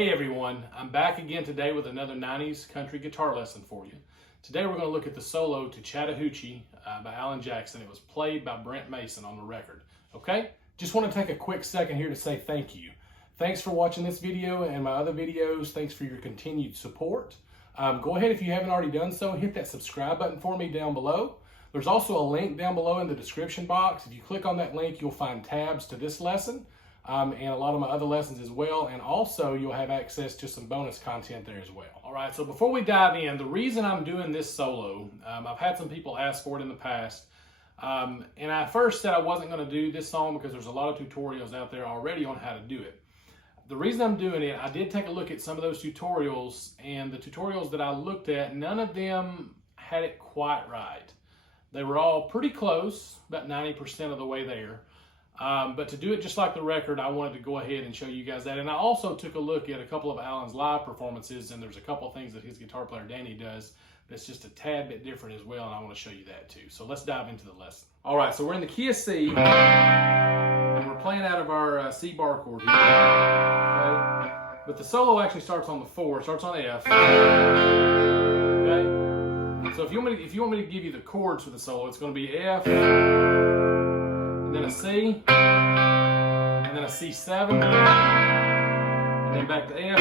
Hey everyone, I'm back again today with another 90s country guitar lesson for you. Today we're going to look at the solo to Chattahoochee by Alan Jackson. It was played by Brent Mason on the record. Okay? Just want to take a quick second here to say thank you. Thanks for watching this video and my other videos. Thanks for your continued support. Go ahead, if you haven't already done so, hit that subscribe button for me down below. There's also a link down below in the description box. If you click on that link, you'll find tabs to this lesson. And a lot of my other lessons as well, and also you'll have access to some bonus content there as well. All right, so before we dive in, the reason I'm doing this solo, I've had some people ask for it in the past, and I first said I wasn't going to do this song because there's a lot of tutorials out there already on how to do it. The reason I'm doing it, I did take a look at some of those tutorials, and the tutorials that I looked at, none of them had it quite right. They were all pretty close, about 90% of the way there. But to do it just like the record, I wanted to go ahead and show you guys that. And I also took a look at a couple of Alan's live performances, and there's a couple of things that his guitar player Danny does that's just a tad bit different as well, and I want to show you that too. So let's dive into the lesson. All right, so we're in the key of C, and we're playing out of our C bar chord here. Okay? But the solo actually starts on the 4, it starts on F. Okay? So if you want me to give you the chords for the solo, it's going to be F, and then a C, and then a C7, and then back to F, okay?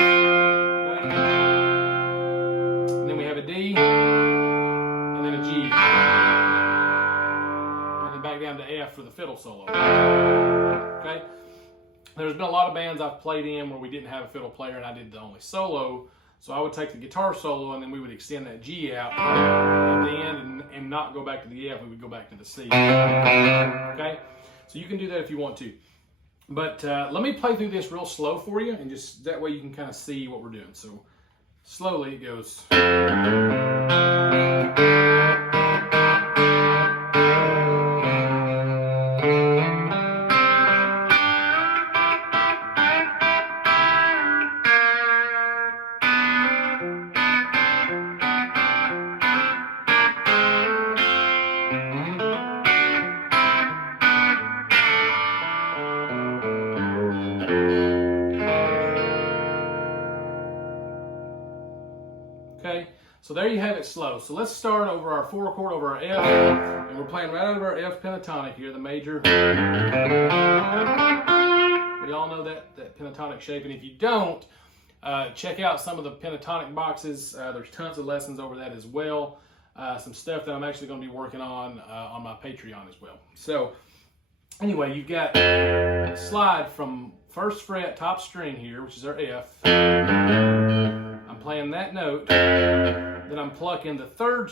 And then we have a D, and then a G, and then back down to F for the fiddle solo, okay? There's been a lot of bands I've played in where we didn't have a fiddle player and I did the only solo, so I would take the guitar solo and then we would extend that G out at the end and not go back to the F, we would go back to the C, okay? So you can do that if you want to. But let me play through this real slow for you, and just that way you can kind of see what we're doing. So slowly it goes. Okay, so there you have it slow. So let's start over our 4 chord over our F, and we're playing right out of our F pentatonic here, the major. We all know that pentatonic shape, and if you don't, check out some of the pentatonic boxes. There's tons of lessons over that as well. Some stuff that I'm actually going to be working on my Patreon as well. So anyway, you've got a slide from 1st fret, top string here, which is our F. I'm playing that note, then I'm plucking the third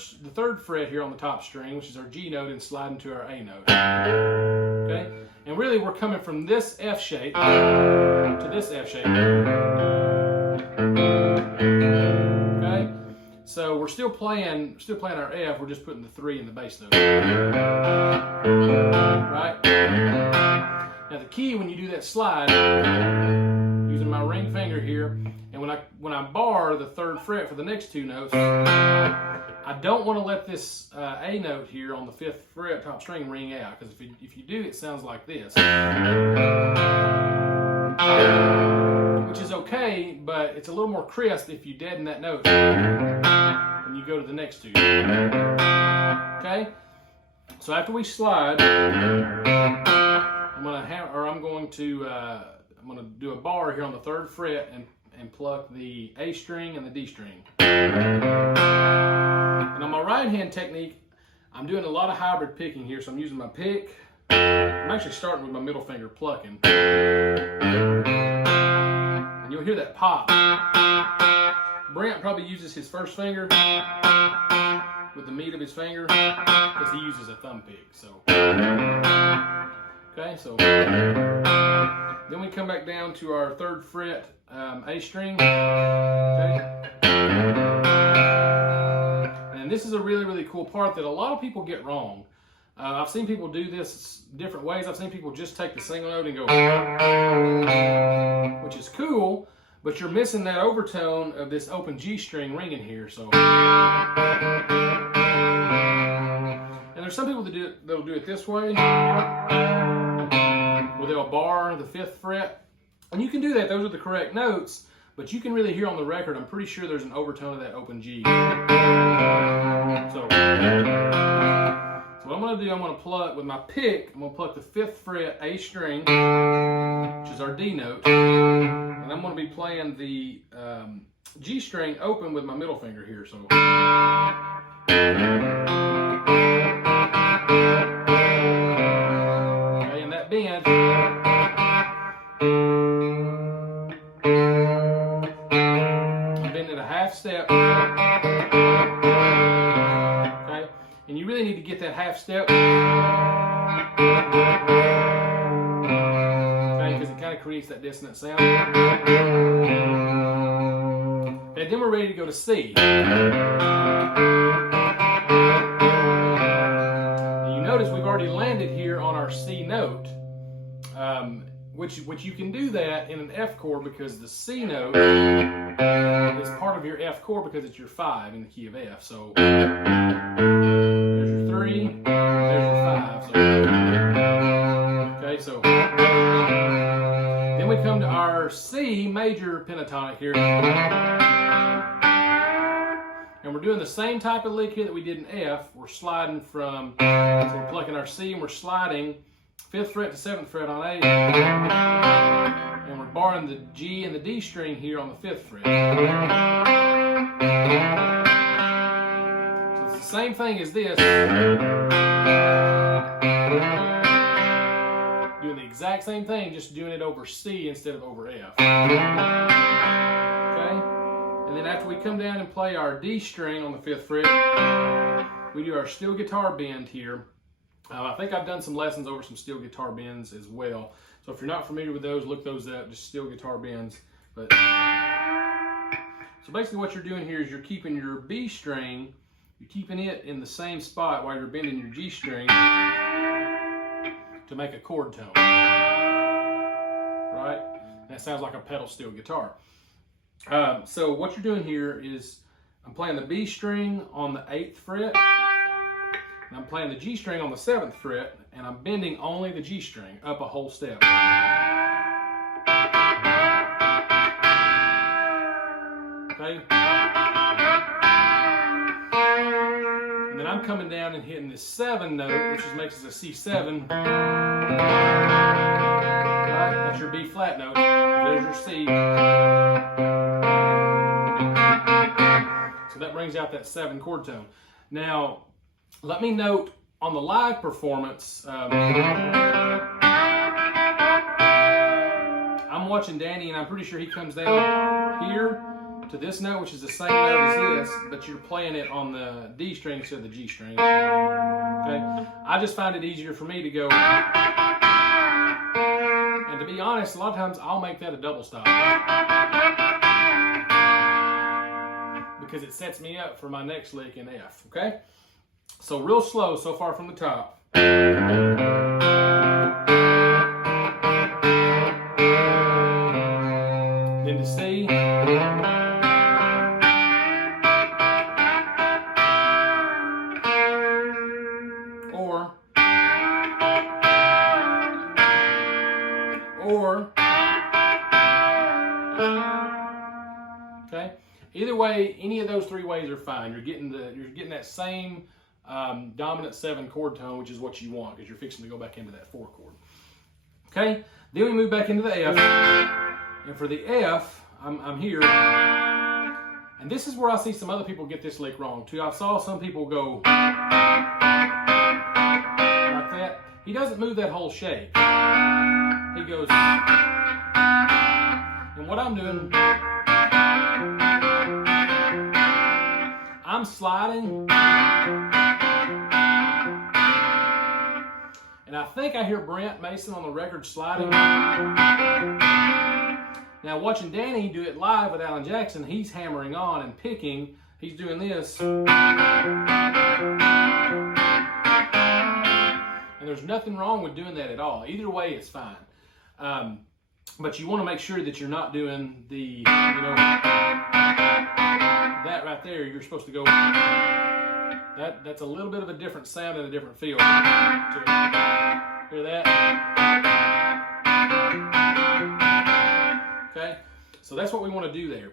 fret here on the top string, which is our G note, and sliding to our A note. Okay, and really we're coming from this F shape to this F shape. Okay, so we're still playing our F. We're just putting the 3 in the bass note. Right. Now the key when you do that slide, using my ring finger here, and when I bar the 3rd fret for the next 2 notes, I don't want to let this A note here on the 5th fret top string ring out, because if you do, it sounds like this, which is okay, but it's a little more crisp if you deaden that note when you go to the next 2. Okay, so after we slide, I'm going to do a bar here on the 3rd fret and pluck the A string and the D string. And on my right hand technique, I'm doing a lot of hybrid picking here, so I'm using my pick. I'm actually starting with my middle finger plucking. And you'll hear that pop. Brent probably uses his 1st finger with the meat of his finger because he uses a thumb pick. So, okay, so then we come back down to our 3rd fret A string. Okay, and this is a really, really cool part that a lot of people get wrong. I've seen people do this different ways. I've seen people just take the single note and go, which is cool, but you're missing that overtone of this open G string ringing here. So, and there's some people that'll do it this way, where they'll bar the 5th fret, and you can do that. Those are the correct notes. But you can really hear on the record, I'm pretty sure there's an overtone of that open G. So what I'm going to do, I'm going to pluck with my pick, I'm going to pluck the 5th fret A string, which is our D note, and I'm going to be playing the G string open with my middle finger here. So okay, and that bend, I'm bending a half step. Okay, and you really need to get that half step. Okay, because it kind of creates that dissonant sound. And then we're ready to go to C. And you notice we've already landed here on our C note, which you can do that in an F chord because the C note is part of your F chord because it's your 5 in the key of F. So there's your 3, there's your 5. So, okay, so then we come to our C major pentatonic here. And we're doing the same type of lick here that we did in F. We're sliding from, so we're plucking our C and we're sliding 5th fret to 7th fret on A. And we're barring the G and the D string here on the 5th fret. So it's the same thing as this. Doing the exact same thing, just doing it over C instead of over F. Okay? And then after we come down and play our D string on the 5th fret, we do our steel guitar bend here. I think I've done some lessons over some steel guitar bends as well. So if you're not familiar with those, look those up, just steel guitar bends. But so basically what you're doing here is you're keeping your B string, you're keeping it in the same spot while you're bending your G string to make a chord tone. Right? That sounds like a pedal steel guitar. So what you're doing here is I'm playing the B string on the 8th fret, and I'm playing the G string on the 7th fret, and I'm bending only the G string up a whole step. Okay? And then I'm coming down and hitting this 7 note, which makes us a C7. Right? That's your B flat note. There's your C. So that brings out that 7 chord tone. Now, let me note on the live performance, I'm watching Danny and I'm pretty sure he comes down here to this note, which is the same note as this, but you're playing it on the D string instead of the G string. Okay? I just find it easier for me to go, and to be honest, a lot of times I'll make that a double stop, because it sets me up for my next lick in F, okay? So real slow so far from the top. Then to C. Or. Okay? Either way, any of those 3 ways are fine. You're getting that same dominant 7 chord tone, which is what you want, because you're fixing to go back into that 4 chord. Okay? Then we move back into the F. And for the F, I'm here. And this is where I see some other people get this lick wrong too. I saw some people go like that. He doesn't move that whole shape. He goes, and what I'm doing, I'm sliding, and I think I hear Brent Mason on the record sliding. Now watching Danny do it live with Alan Jackson, he's hammering on and picking, he's doing this. And there's nothing wrong with doing that at all. Either way, it's fine. But you want to make sure that you're not doing the, that right there. You're supposed to go, that's a little bit of a different sound and a different feel. So, hear that? Okay? So that's what we want to do there.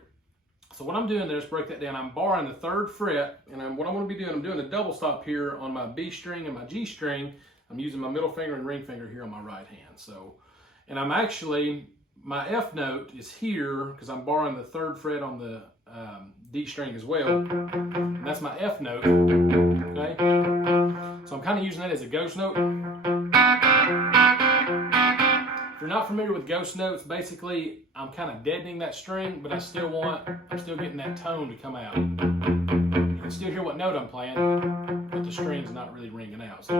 So what I'm doing there is break that down. I'm barring the 3rd fret, and what I'm going to be doing, I'm doing a double stop here on my B string and my G string. I'm using my middle finger and ring finger here on my right hand. So, and I'm actually, my F note is here because I'm barring the 3rd fret on the D string as well. And that's my F note, okay? So I'm kind of using that as a ghost note. If you're not familiar with ghost notes, basically I'm kind of deadening that string, but I'm still getting that tone to come out. You can still hear what note I'm playing, but the string's not really ringing out. So.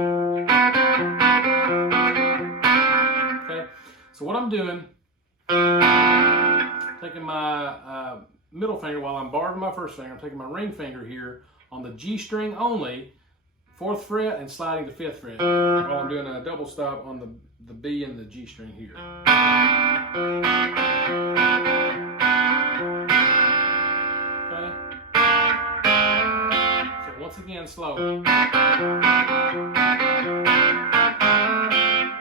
Okay, so what I'm doing, taking my middle finger while I'm barred with my 1st finger, I'm taking my ring finger here on the G string only, 4th fret, and sliding to 5th fret while I'm doing a double stop on the B and the G string here. Okay. So once again, slow.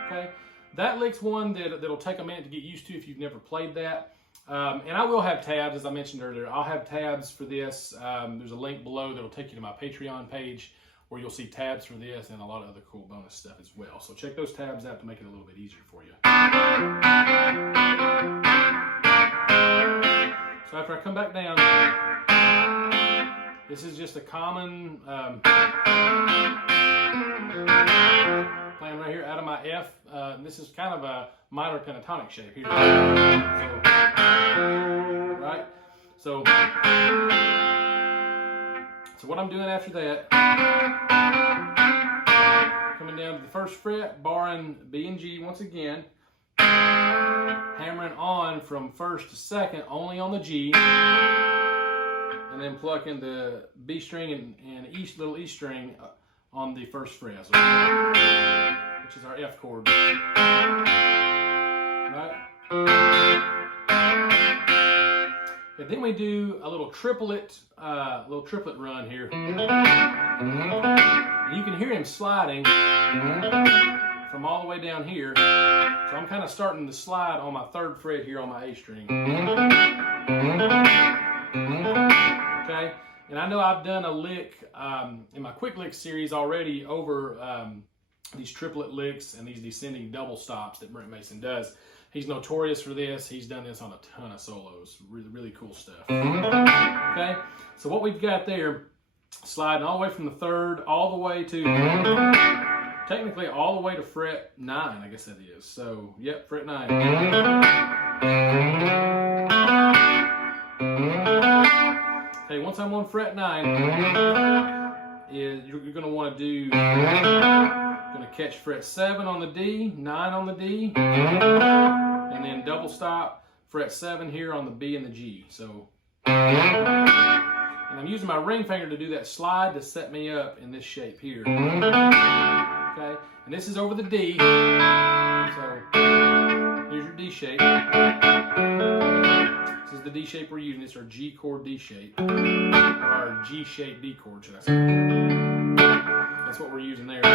Okay. That lick's one that'll take a minute to get used to if you've never played that. And I will have tabs, as I mentioned earlier. I'll have tabs for this. There's a link below that'll take you to my Patreon page, where you'll see tabs for this and a lot of other cool bonus stuff as well. So check those tabs out to make it a little bit easier for you. So after I come back down, this is just a common playing right here out of my F. This is kind of a minor pentatonic shape here. Right? So what I'm doing after that, coming down to the 1st fret, barring B and G once again, hammering on from 1st to 2nd only on the G, and then plucking the B string and little E string on the 1st fret, which is our F chord. Right? And then we do a little triplet run here. And you can hear him sliding from all the way down here. So I'm kind of starting to slide on my 3rd fret here on my A string. Okay, and I know I've done a lick in my quick lick series already over these triplet licks and these descending double stops that Brent Mason does. He's notorious for this. He's done this on a ton of solos. Really, really cool stuff. Okay, so what we've got there, sliding all the way from the 3rd, all the way to, technically all the way to fret 9, I guess that is. So, yep, fret 9. Okay, once I'm on fret 9, you're going to want to do, going to catch fret 7 on the D, 9 on the D, and then double stop fret 7 here on the B and the G. So, and I'm using my ring finger to do that slide to set me up in this shape here. Okay, and this is over the D. So here's your D shape. This is the D shape we're using. It's our G chord D shape, or our G shape D chord, should I say? That's what we're using there.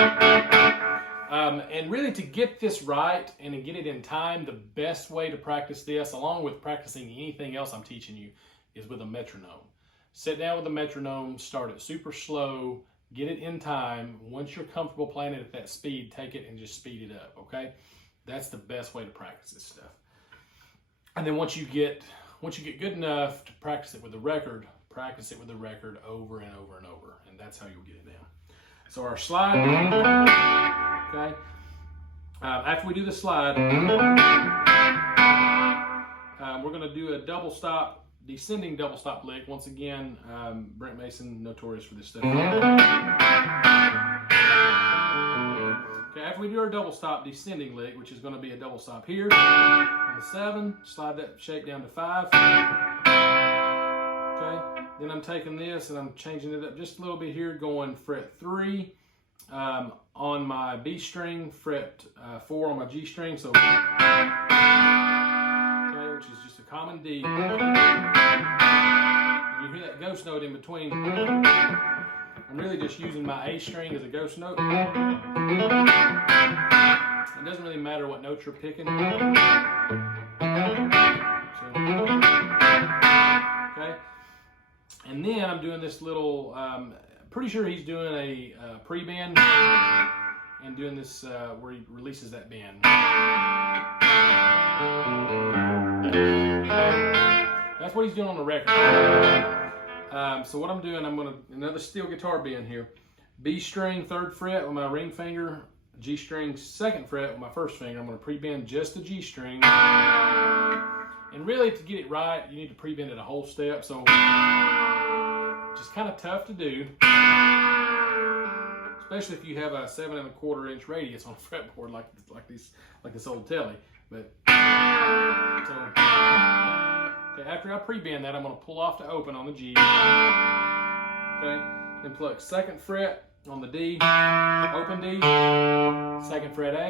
And really, to get this right and to get it in time, the best way to practice this, along with practicing anything else I'm teaching you, is with a metronome. Sit down with a metronome, start it super slow, get it in time. Once you're comfortable playing it at that speed, take it and just speed it up, okay? That's the best way to practice this stuff. And then once you get good enough to practice it with the record over and over and over, and that's how you'll get it down. So our slide, okay? After we do the slide, we're going to do a double stop, descending double stop lick. Once again, Brent Mason, notorious for this stuff. Okay, after we do our double stop descending lick, which is going to be a double stop here on the 7, slide that shape down to 5. Okay, then I'm taking this and I'm changing it up just a little bit here, going fret 3 on my B string, fret 4 on my G string, so okay, which is just a common D. You hear that ghost note in between. I'm really just using my A string as a ghost note. It doesn't really matter what notes you're picking. So, then I'm doing this little, pretty sure he's doing a pre-bend and doing this where he releases that bend. That's what he's doing on the record. So what I'm doing, I'm going to, another steel guitar bend here. B string 3rd fret with my ring finger, G string 2nd fret with my 1st finger. I'm going to pre-bend just the G string. And really, to get it right, you need to pre-bend it a whole step. So just kind of tough to do, especially if you have a 7 1/4 inch radius on a fretboard like this old telly. But so okay, after I pre-bend that, I'm going to pull off the open on the G. Okay, then pluck 2nd fret on the D, open D, 2nd fret A,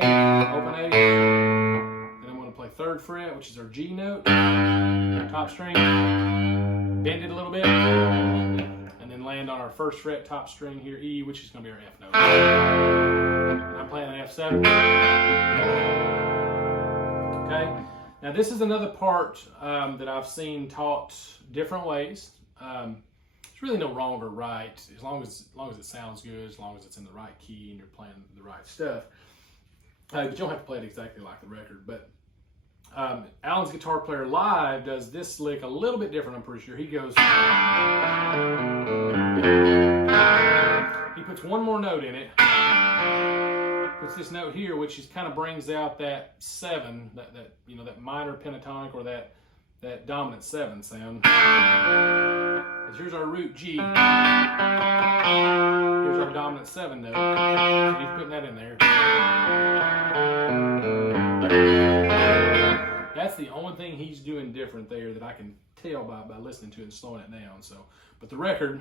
open A. Then I'm going to play 3rd fret, which is our G note, top string, bend it a little bit, and then land on our 1st fret top string here, E, which is going to be our F note. And I'm playing an F7. Okay. Now this is another part that I've seen taught different ways. There's really no wrong or right, as long as it sounds good, as long as it's in the right key and you're playing the right stuff. But you don't have to play it exactly like the record. But Alan's guitar player live does this lick a little bit different, I'm pretty sure. He goes, he puts one more note in it, puts this note here, which is kind of brings out that 7, that you know, that minor pentatonic or that dominant 7 sound. Here's our root G. Here's our dominant 7 note. So he's putting that in there. That's the only thing he's doing different there that I can tell by listening to it and slowing it down. So, but the record,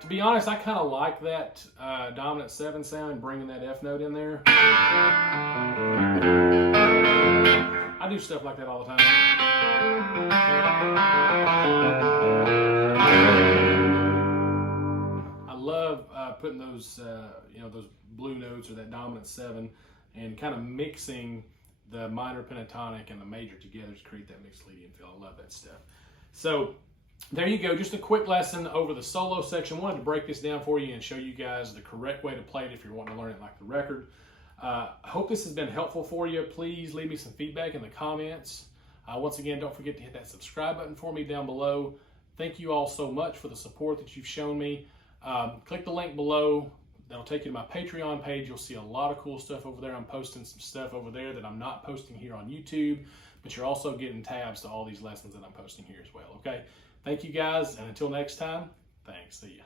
to be honest, I kind of like that dominant 7 sound and bringing that F note in there. I do stuff like that all the time. I love putting those, you know, those blue notes or that dominant 7 and kind of mixing the minor pentatonic and the major together to create that mixed Lydian feel. I love that stuff. So there you go, just a quick lesson over the solo section. Wanted to break this down for you and show you guys the correct way to play it if you're wanting to learn it like the record. I hope this has been helpful for you. Please leave me some feedback in the comments. Once again, don't forget to hit that subscribe button for me down below. Thank you all so much for the support that you've shown me. Click the link below. That'll take you to my Patreon page. You'll see a lot of cool stuff over there. I'm posting some stuff over there that I'm not posting here on YouTube, but you're also getting tabs to all these lessons that I'm posting here as well, okay? Thank you guys, and until next time, thanks. See ya.